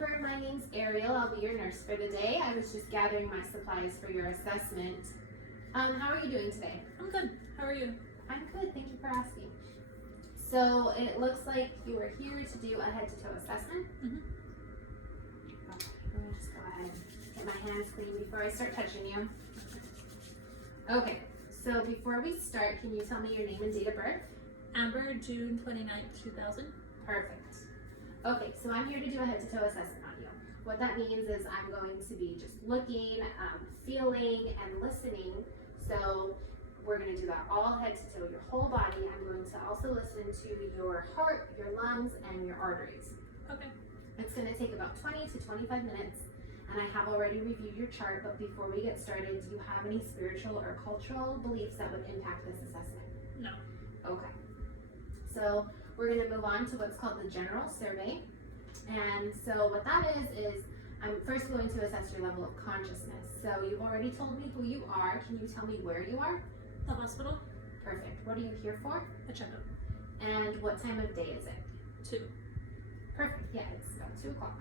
Amber, my name's Ariel. I'll be your nurse for today. I was just gathering my supplies for your assessment. How are you doing today? I'm good. How are you? I'm good, thank you for asking. So it looks like you are here to do a head-to-toe assessment. Mm-hmm. Okay, let me just go ahead and get my hands clean before I start touching you. Okay, so before we start, can you tell me your name and date of birth? Amber, June 29th, 2000. Perfect. Okay, so I'm here to do a head-to-toe assessment on you. What that means is I'm going to be just looking, feeling, and listening. So we're going to do that all head-to-toe, your whole body. I'm going to also listen to your heart, your lungs, and your arteries. Okay. It's going to take about 20 to 25 minutes, and I have already reviewed your chart, but before we get started, do you have any spiritual or cultural beliefs that would impact this assessment? No. Okay. So we're going to move on to what's called the general survey. And so what that is I'm first going to assess your level of consciousness. So you've already told me who you are. Can you tell me where you are? The hospital? Perfect. What are you here for? A checkup. And what time of day is it? 2. Perfect. Yeah, it's about 2 o'clock.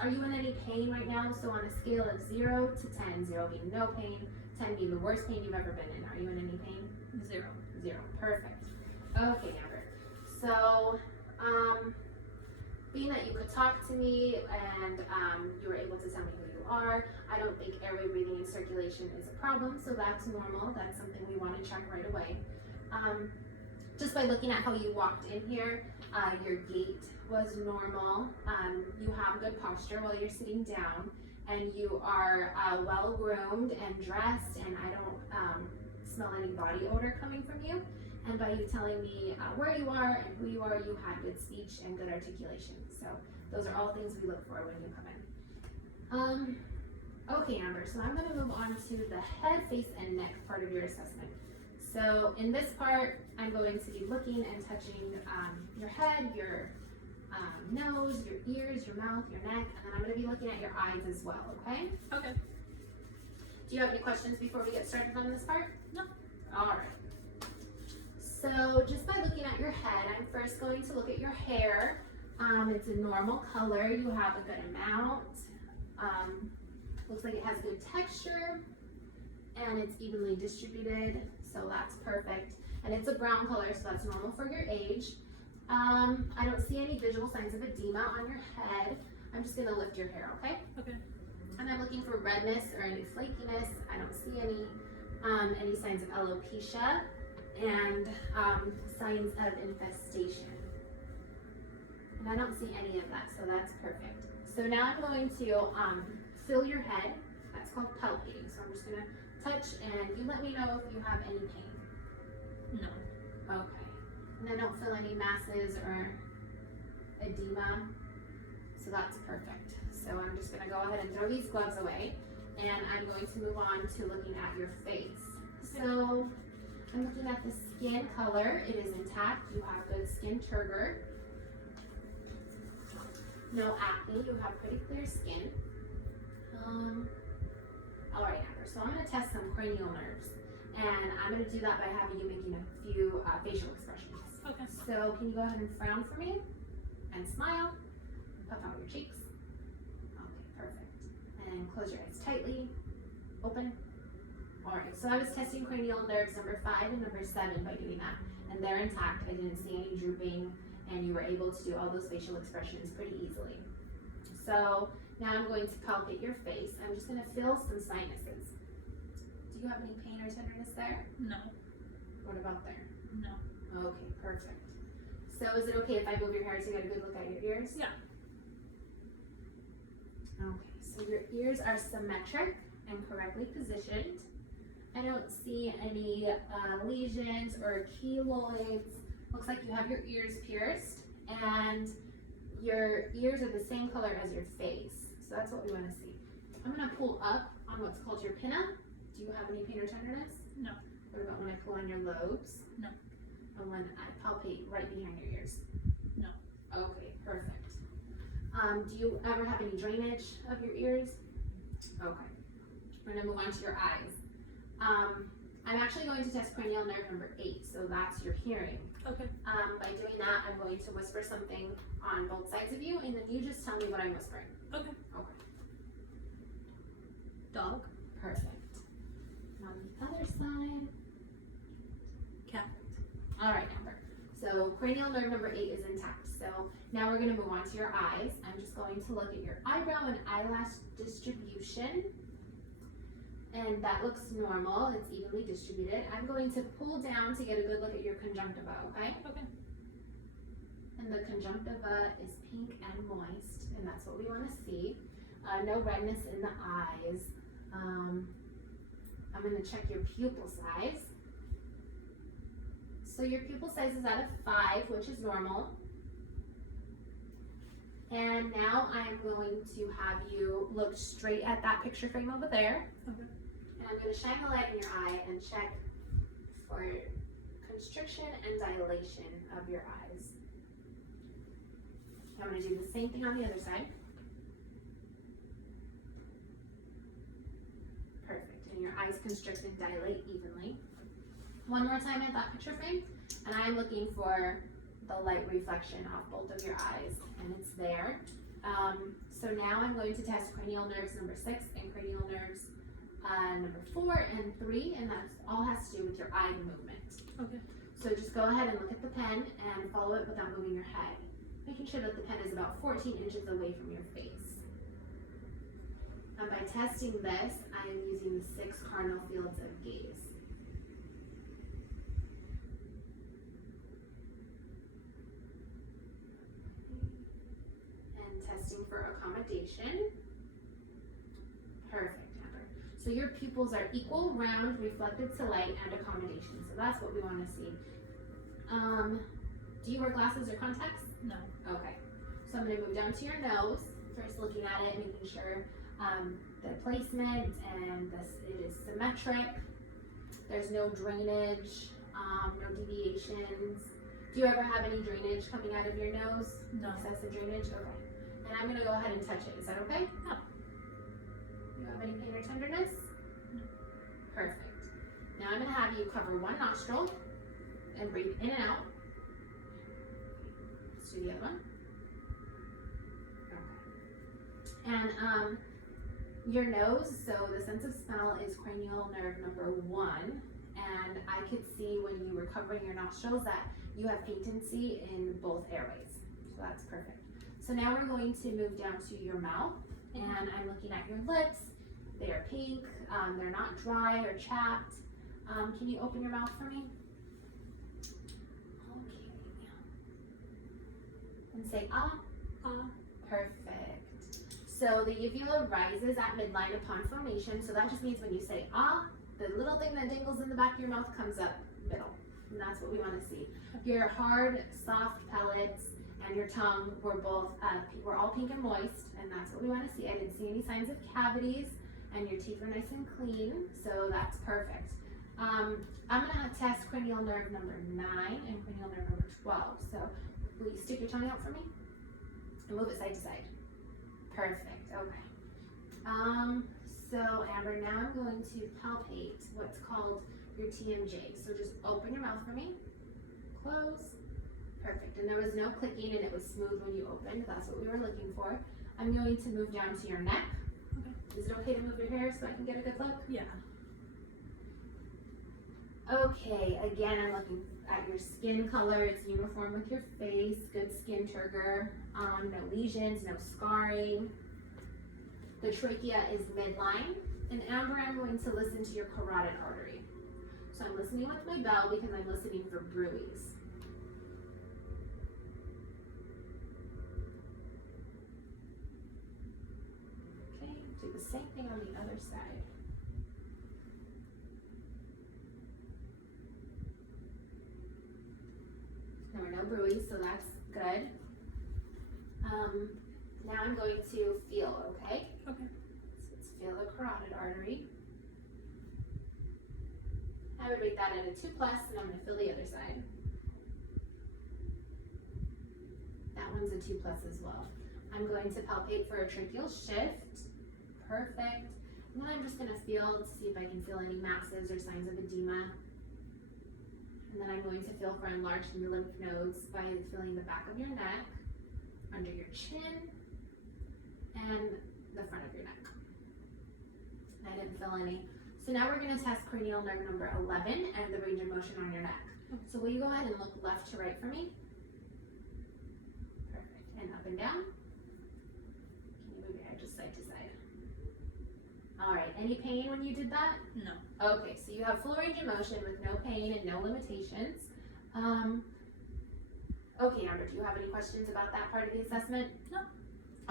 Are you in any pain right now? So on a scale of 0 to 10, 0 being no pain, 10 being the worst pain you've ever been in, are you in any pain? 0. 0. Perfect. Okay, Amber. So, being that you could talk to me and you were able to tell me who you are, I don't think airway, breathing, and circulation is a problem, so that's normal. That's something we want to check right away. Just by looking at how you walked in here, your gait was normal. You have good posture while you're sitting down, and you are well groomed and dressed, and I don't smell any body odor coming from you. And by you telling me where you are and who you are, you had good speech and good articulation. So those are all things we look for when you come in. Okay, Amber, so I'm going to move on to the head, face, and neck part of your assessment. So in this part, I'm going to be looking and touching your head, your nose, your ears, your mouth, your neck, and then I'm going to be looking at your eyes as well, okay? Okay. Do you have any questions before we get started on this part? No. All right. So just by looking at your head, I'm first going to look at your hair. It's a normal color. You have a good amount. Looks like it has good texture, and it's evenly distributed, so that's perfect. And it's a brown color, so that's normal for your age. I don't see any visual signs of edema on your head. I'm just going to lift your hair, okay? Okay. And I'm looking for redness or any flakiness. I don't see any signs of alopecia and signs of infestation. And I don't see any of that, so that's perfect. So now I'm going to feel your head. That's called palpating. So I'm just going to touch, and you let me know if you have any pain. No. Okay. And I don't feel any masses or edema, so that's perfect. So I'm just going to go ahead and throw these gloves away, and I'm going to move on to looking at your face. So I'm looking at the skin color. It is intact. You have good skin turgor. No acne. You have pretty clear skin. All right, Amber. So I'm going to test some cranial nerves, and I'm going to do that by having you making a few facial expressions. Okay. So can you go ahead and frown for me, and smile, and puff out your cheeks. Okay, perfect. And close your eyes tightly. Open. All right, so I was testing cranial nerves number 5 and number 7 by doing that, and they're intact. I didn't see any drooping, and you were able to do all those facial expressions pretty easily. So now I'm going to palpate your face. I'm just going to feel some sinuses. Do you have any pain or tenderness there? No. What about there? No. Okay, perfect. So is it okay if I move your hair to get a good look at your ears? Yeah. Okay, so your ears are symmetric and correctly positioned. I don't see any lesions or keloids. Looks like you have your ears pierced, and your ears are the same color as your face. So that's what we want to see. I'm going to pull up on what's called your pinna. Do you have any pain or tenderness? No. What about when I pull on your lobes? No. And when I palpate right behind your ears? No. Okay, perfect. Do you ever have any drainage of your ears? Okay. We're going to move on to your eyes. I'm actually going to test cranial nerve number 8, so that's your hearing. Okay. By doing that, I'm going to whisper something on both sides of you, and then you just tell me what I'm whispering. Okay. Okay. Dog. Perfect. On the other side. Cat. All right, Amber. So cranial nerve number 8 is intact. So now we're going to move on to your eyes. I'm just going to look at your eyebrow and eyelash distribution. And that looks normal. It's evenly distributed. I'm going to pull down to get a good look at your conjunctiva, okay? Okay. And the conjunctiva is pink and moist, and that's what we want to see. No redness in the eyes. I'm going to check your pupil size. So your pupil size is at a 5, which is normal. And now I'm going to have you look straight at that picture frame over there. Okay. And I'm going to shine a light in your eye and check for constriction and dilation of your eyes. I'm going to do the same thing on the other side. Perfect. And your eyes constrict and dilate evenly. One more time at that picture frame, and I'm looking for the light reflection off both of your eyes, and it's there. So now I'm going to test cranial nerves number 6 and cranial nerves number 4 and 3, and that all has to do with your eye movement. Okay. So just go ahead and look at the pen and follow it without moving your head, making sure that the pen is about 14 inches away from your face. And by testing this, I am using the 6 cardinal fields of gaze. Testing for accommodation. Perfect, Amber. So your pupils are equal, round, reflected to light, and accommodation. So that's what we want to see. Do you wear glasses or contacts? No. Okay. So I'm going to move down to your nose. First looking at it, making sure the placement and it is symmetric. There's no drainage, no deviations. Do you ever have any drainage coming out of your nose? No. Excessive drainage? Okay. And I'm going to go ahead and touch it. Is that okay? No. You have any pain or tenderness? No. Perfect. Now I'm going to have you cover one nostril and breathe in and out. Let's do the other one. Okay. And your nose, so the sense of smell is cranial nerve number 1. And I could see when you were covering your nostrils that you have patency in both airways. So that's perfect. So now we're going to move down to your mouth, and I'm looking at your lips. They are pink, they're not dry or chapped. Can you open your mouth for me? Okay. And say ah. Ah. Perfect. So the uvula rises at midline upon formation, so that just means when you say ah, the little thing that dangles in the back of your mouth comes up middle, and that's what we want to see. Your hard, soft palates and your tongue were both, were all pink and moist, and that's what we want to see. I didn't see any signs of cavities, and your teeth were nice and clean, so that's perfect. I'm going to test cranial nerve number 9 and cranial nerve number 12. So will you stick your tongue out for me? And move it side to side. Perfect, okay. So Amber, now I'm going to palpate what's called your TMJ. So just open your mouth for me, close. Perfect, and there was no clicking and it was smooth when you opened. That's what we were looking for. I'm going to move down to your neck. Okay. Is it okay to move your hair so I can get a good look? Yeah. Okay, again, I'm looking at your skin color. It's uniform with your face, good skin turgor, no lesions, no scarring. The trachea is midline. And Amber, I'm going to listen to your carotid artery. So I'm listening with my bell because I'm listening for bruits. Do the same thing on the other side. There were no bruises, so that's good. Now I'm going to feel, okay? Okay. So let's feel the carotid artery. I would rate that at a 2+, and I'm going to feel the other side. That one's a 2+ as well. I'm going to palpate for a tracheal shift. Perfect. And then I'm just gonna feel to see if I can feel any masses or signs of edema. And then I'm going to feel for enlarged lymph nodes by feeling the back of your neck, under your chin, and the front of your neck. I didn't feel any. So now we're gonna test cranial nerve number 11 and the range of motion on your neck. So will you go ahead and look left to right for me? Perfect, and up and down. Can you move your head just side to side? All right, any pain when you did that? No. Okay, so you have full range of motion with no pain and no limitations. Okay, Amber, do you have any questions about that part of the assessment? No.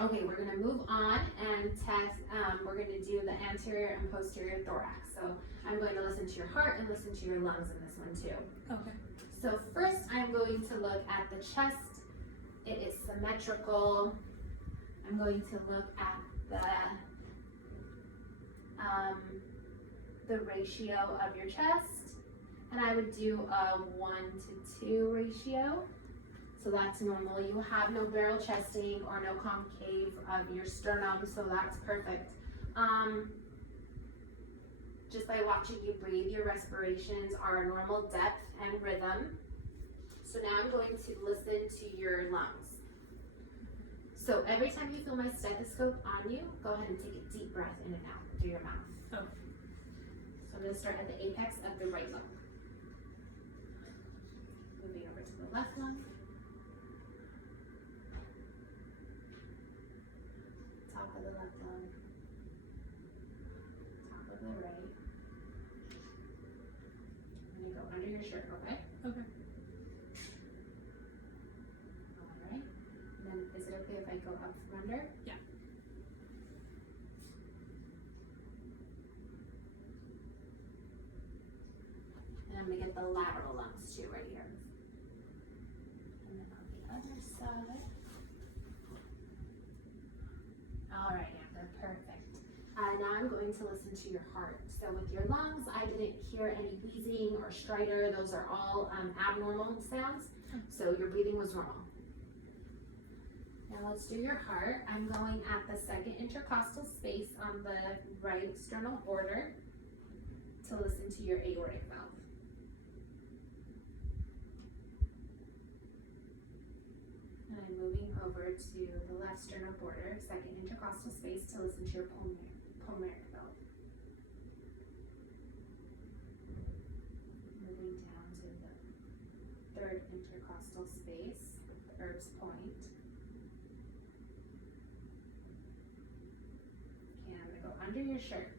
Okay, we're gonna move on and test, we're gonna do the anterior and posterior thorax. So I'm going to listen to your heart and listen to your lungs in this one too. Okay. So first I'm going to look at the chest. It is symmetrical. I'm going to look at the ratio of your chest, and I would do a 1:2 ratio. So that's normal. You have no barrel chesting or no concave of your sternum, so that's perfect. Just by watching you breathe, your respirations are a normal depth and rhythm. So now I'm going to listen to your lungs. So every time you feel my stethoscope on you, go ahead and take a deep breath in and out through your mouth. Okay. So I'm going to start at the apex of the right lung. Moving over to the left lung. Top of the left lung. Top of the right. And you go under your shirt, okay? Okay. Alright. And then is it okay if I go up from under? Yeah. And I'm gonna get the lateral lungs too right here. And then on the other side. Alright, Amber, perfect. Now I'm going to listen to your heart. So with your lungs, I didn't hear any wheezing or stridor. Those are all abnormal sounds. So your breathing was normal. Now let's do your heart. I'm going at the second intercostal space on the right sternal border to listen to your aortic valve. And I'm moving over to the left sternal border, second intercostal space, to listen to your pulmonary valve. Moving down to the third intercostal space, the Erb's point. Okay, I'm going to go under your shirt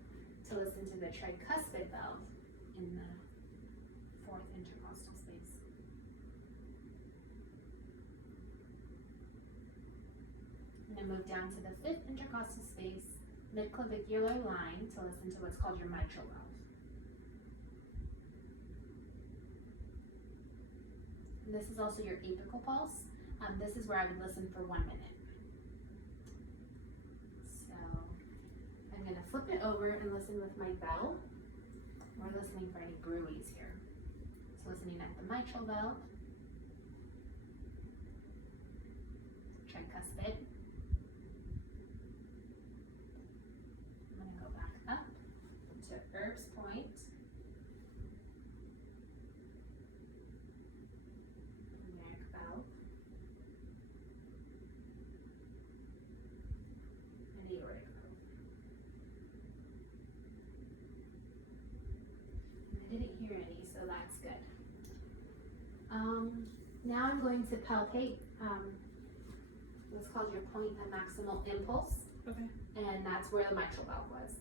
to listen to the tricuspid valve in the fourth intercostal space. And then move down to the fifth intercostal space, midclavicular line, to listen to what's called your mitral valve. And this is also your apical pulse. This is where I would listen for 1 minute. So I'm going to flip it over and listen with my bell. We're listening for any bruits here. So listening at the mitral valve, tricuspid. I'm going to go back up to Erb's point. Pulmonary valve. And aortic valve. I didn't hear any, so that's good. Now I'm going to palpate what's called your point of maximal impulse. Okay. And that's where the mitral valve was.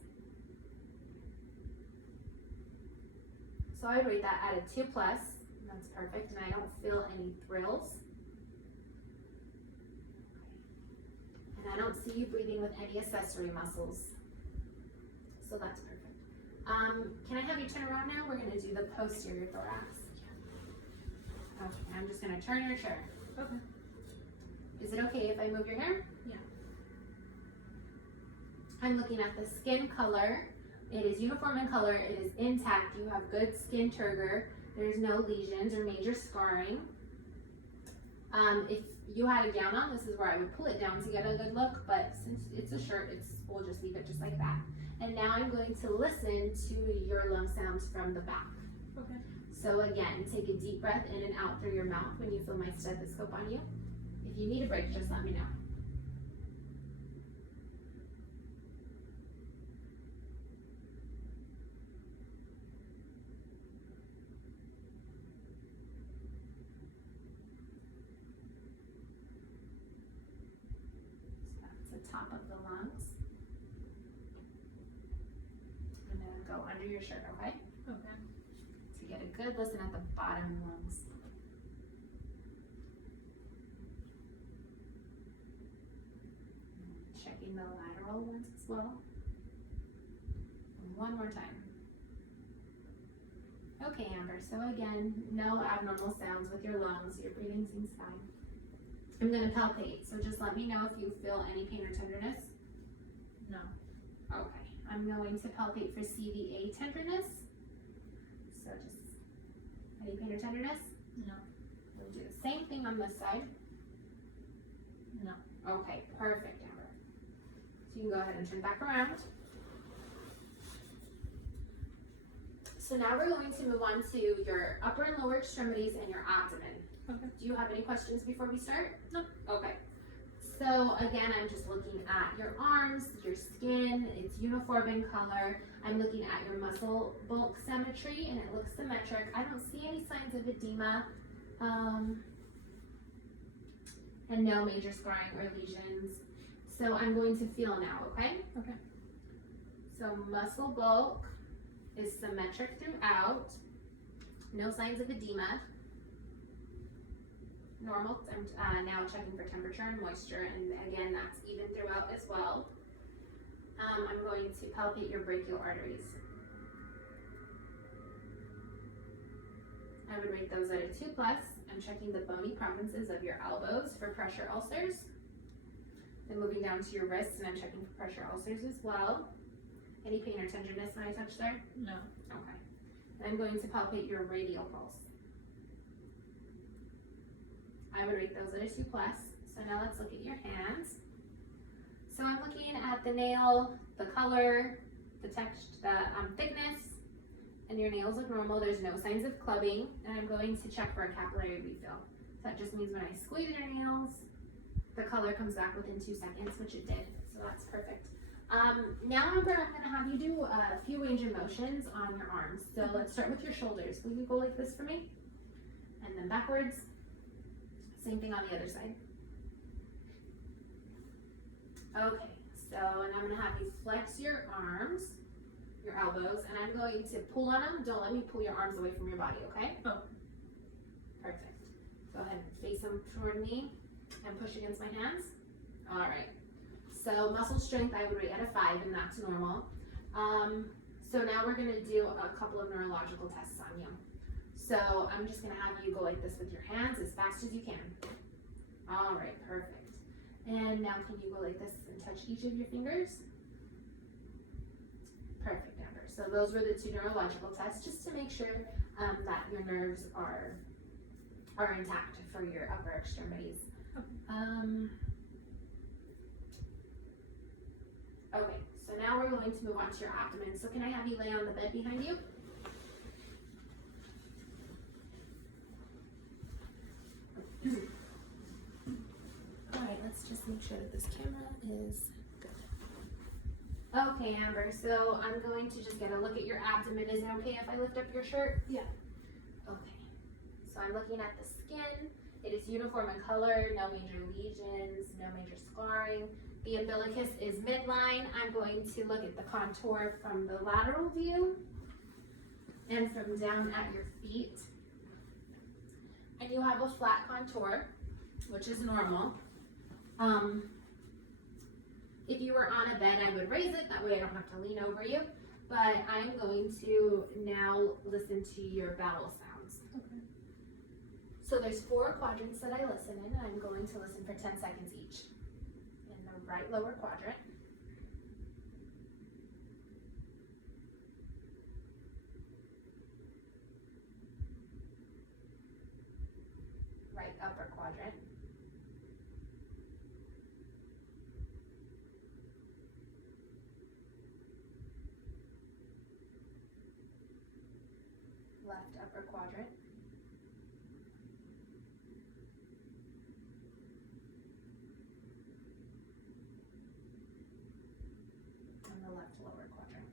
So I would rate that at a 2+. That's perfect, and I don't feel any thrills. And I don't see you breathing with any accessory muscles. So that's perfect. Can I have you turn around now? We're going to do the posterior thorax. Okay, I'm just going to turn your chair. Okay. Is it okay if I move your hair? Yeah. I'm looking at the skin color. It is uniform in color. It is intact. You have good skin turgor. There's no lesions or major scarring. If you had a gown on, this is where I would pull it down to get a good look, but since it's a shirt, we'll just leave it just like that. And now I'm going to listen to your lung sounds from the back. Okay. So again, take a deep breath in and out through your mouth when you feel my stethoscope on you. If you need a break, just let me know. Top of the lungs. I'm gonna go under your shirt, okay? Okay. To get a good listen at the bottom lungs. Checking the lateral ones as well. And one more time. Okay, Amber, so again, no abnormal sounds with your lungs. Your breathing seems fine. I'm going to palpate, so just let me know if you feel any pain or tenderness. No. Okay, I'm going to palpate for CVA tenderness. So just any pain or tenderness? No. We'll do the same thing on this side. No. Okay, perfect, Amber. So you can go ahead and turn back around. So now we're going to move on to your upper and lower extremities and your abdomen. Okay. Do you have any questions before we start? No. Okay. So again, I'm just looking at your arms, your skin, it's uniform in color. I'm looking at your muscle bulk symmetry and it looks symmetric. I don't see any signs of edema and no major scarring or lesions. So I'm going to feel now, okay? Okay. So muscle bulk is symmetric throughout. No signs of edema. Normal. I'm now checking for temperature and moisture, and again, that's even throughout as well. I'm going to palpate your brachial arteries. I would rate those at a 2+. I'm checking the bony provinces of your elbows for pressure ulcers. Then moving down to your wrists, and I'm checking for pressure ulcers as well. Any pain or tenderness when I touch there? No. Okay. And I'm going to palpate your radial pulse. I would rate those at a 2+. So now let's look at your hands. So I'm looking at the nail, the color, the texture, the thickness, and your nails look normal. There's no signs of clubbing, and I'm going to check for a capillary refill. So that just means when I squeeze your nails, the color comes back within 2 seconds, which it did. So that's perfect. Now I'm going to have you do a few range of motions on your arms. So let's start with your shoulders. Will you go like this for me? And then backwards. Same thing on the other side. Okay, so and I'm going to have you flex your arms, your elbows, and I'm going to pull on them. Don't let me pull your arms away from your body, okay? Oh. Perfect. Go ahead and face them toward me and push against my hands. All right. So muscle strength, I would rate at a 5, and that's normal. So now we're going to do a couple of neurological tests on you. So I'm just going to have you go like this with your hands as fast as you can. All right, perfect. And now can you go like this and touch each of your fingers? Perfect, Amber. So those were the 2 neurological tests just to make sure that your nerves are intact for your upper extremities. Okay, so now we're going to move on to your abdomen. So can I have you lay on the bed behind you? Alright, let's just make sure that this camera is good. Okay, Amber, so I'm going to just get a look at your abdomen. Is it okay if I lift up your shirt? Yeah. Okay, so I'm looking at the skin. It is uniform in color, no major lesions, no major scarring. The umbilicus is midline. I'm going to look at the contour from the lateral view and from down at your feet. And you have a flat contour, which is normal. If you were on a bed, I would raise it. That way I don't have to lean over you. But I'm going to now listen to your bowel sounds. Okay. So there's 4 quadrants that I listen in, and I'm going to listen for 10 seconds each. In the right lower quadrant. Right upper quadrant. quadrant. And the left lower quadrant.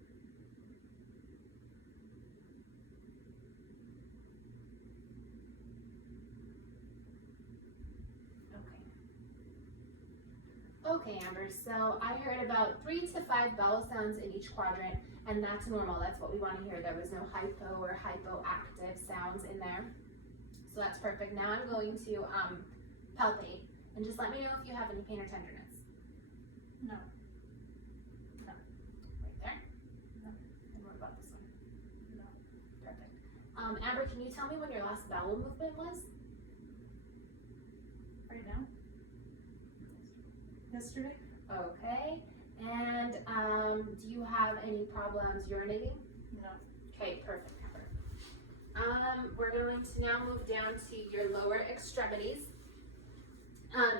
Okay, Amber, so I heard about 3 to 5 vowel sounds in each quadrant, and that's normal. That's what we want to hear. There was no hypo or hypoactive sounds in there. So that's perfect. Now I'm going to palpate, and just let me know if you have any pain or tenderness. No. Right there? No. And what about this one? No. Perfect. Amber, can you tell me when your last vowel movement was? Right now? Yesterday? Okay. And do you have any problems urinating? No. Okay, perfect. We're going to now move down to your lower extremities.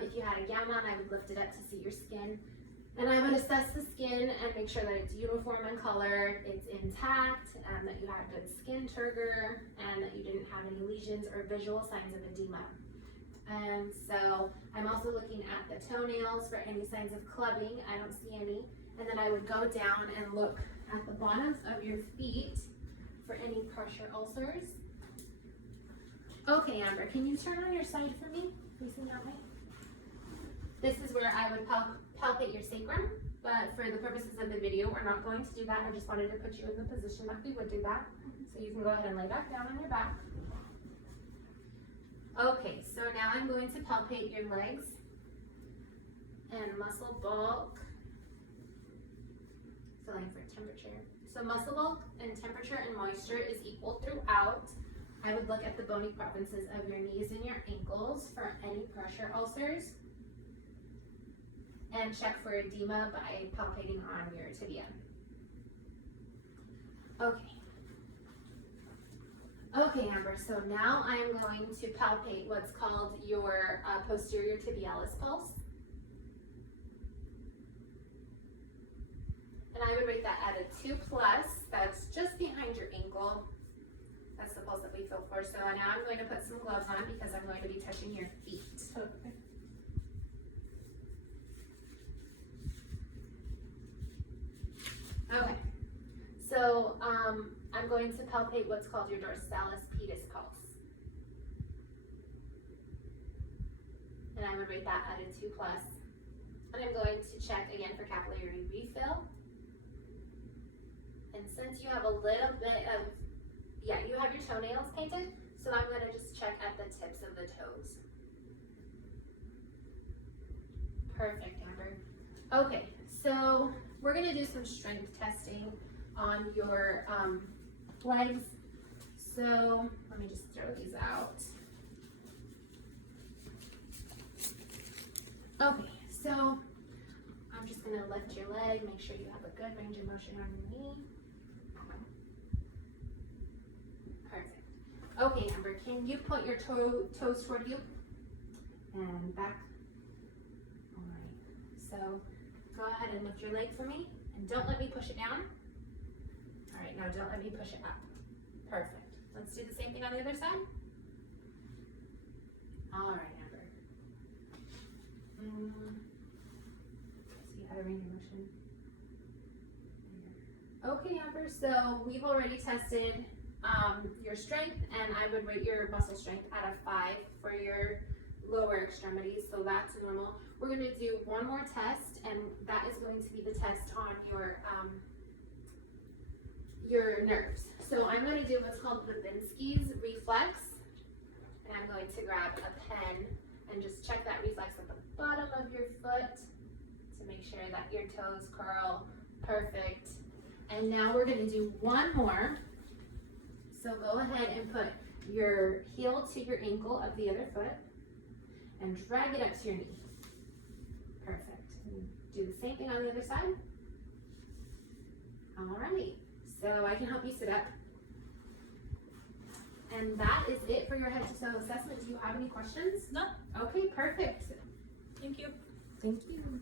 If you had a gown on, I would lift it up to see your skin. And I would assess the skin and make sure that it's uniform in color, it's intact, that you had good skin turgor, and that you didn't have any lesions or visual signs of edema. And so I'm also looking at the toenails for any signs of clubbing. I don't see any. And then I would go down and look at the bottoms of your feet for any pressure ulcers. Okay, Amber, can you turn on your side for me, facing that way? This is where I would palpate your sacrum, but for the purposes of the video, we're not going to do that. I just wanted to put you in the position that we would do that. So you can go ahead and lay back down on your back. Okay, so now I'm going to palpate your legs and muscle bulk. Feeling for temperature. So muscle bulk and temperature and moisture is equal throughout. I would look at the bony provinces of your knees and your ankles for any pressure ulcers. And check for edema by palpating on your tibia. Okay. Okay, Amber, so now I'm going to palpate what's called your posterior tibialis pulse. And I would rate that at a 2+. That's just behind your ankle. That's the pulse that we feel for. So now I'm going to put some gloves on because I'm going to be touching your feet. Okay. Okay, so I'm going to palpate what's called your dorsalis pedis pulse. And I would rate that at a 2+. And I'm going to check again for capillary refill. And since you have a little bit of, you have your toenails painted, so I'm going to just check at the tips of the toes. Perfect, Amber. Okay, so we're going to do some strength testing on your legs. So let me just throw these out. Okay, so I'm just going to lift your leg, make sure you have a good range of motion on your knee. Perfect. Okay, Amber, can you point your toes toward you and back? All right, so go ahead and lift your leg for me, and don't let me push it down. All right, now don't let me push it up. Perfect. Let's do the same thing on the other side. All right, Amber. So you had a range of motion. Okay, Amber, so we've already tested your strength, and I would rate your muscle strength at a 5 for your lower extremities, so that's normal. We're going to do one more test, and that is going to be the test on your nerves. So I'm going to do what's called the Babinski's reflex, and I'm going to grab a pen and just check that reflex at the bottom of your foot to make sure that your toes curl perfect. And now we're going to do one more. So go ahead and put your heel to your ankle of the other foot and drag it up to your knee. Perfect. And do the same thing on the other side. All right, so I can help you sit up. And that is it for your head to toe assessment. Do you have any questions? No. Okay, perfect. Thank you. Thank you.